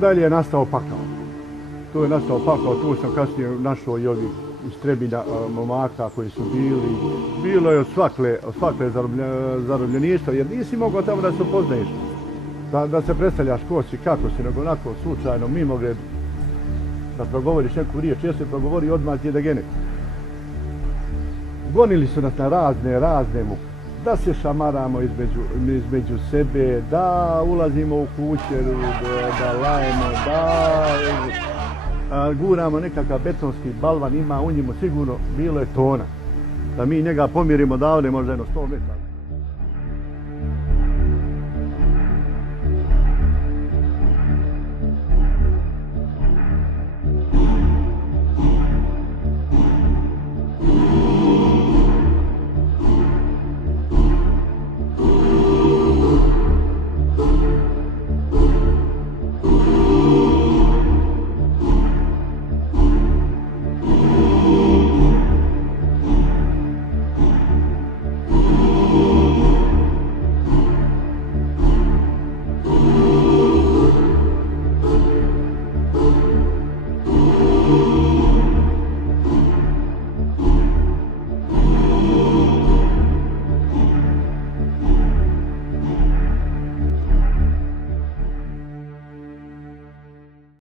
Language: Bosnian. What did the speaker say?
dalje je nastao pakao. Tu je nastao pakao, tu sam kasnije našao i ovih istrebilja momaka koji su bili. Bilo je od svakle zarobljeništva, jer nisi mogao tamo da se upoznaješ. Da se predstavljaš ko si, kako si, nego onako slučajno, mimogred, da progovoriš neku riječ, jer se progovori odmah je da gene. Gonili su nas na razne muke. Da se šamaramo između sebe, da ulazimo u kuće, da lajemo, da guramo nekakav betonski balvan, ima u njemu sigurno bilo je tona. Da mi njega pomirimo davne možda jedno 100 metara.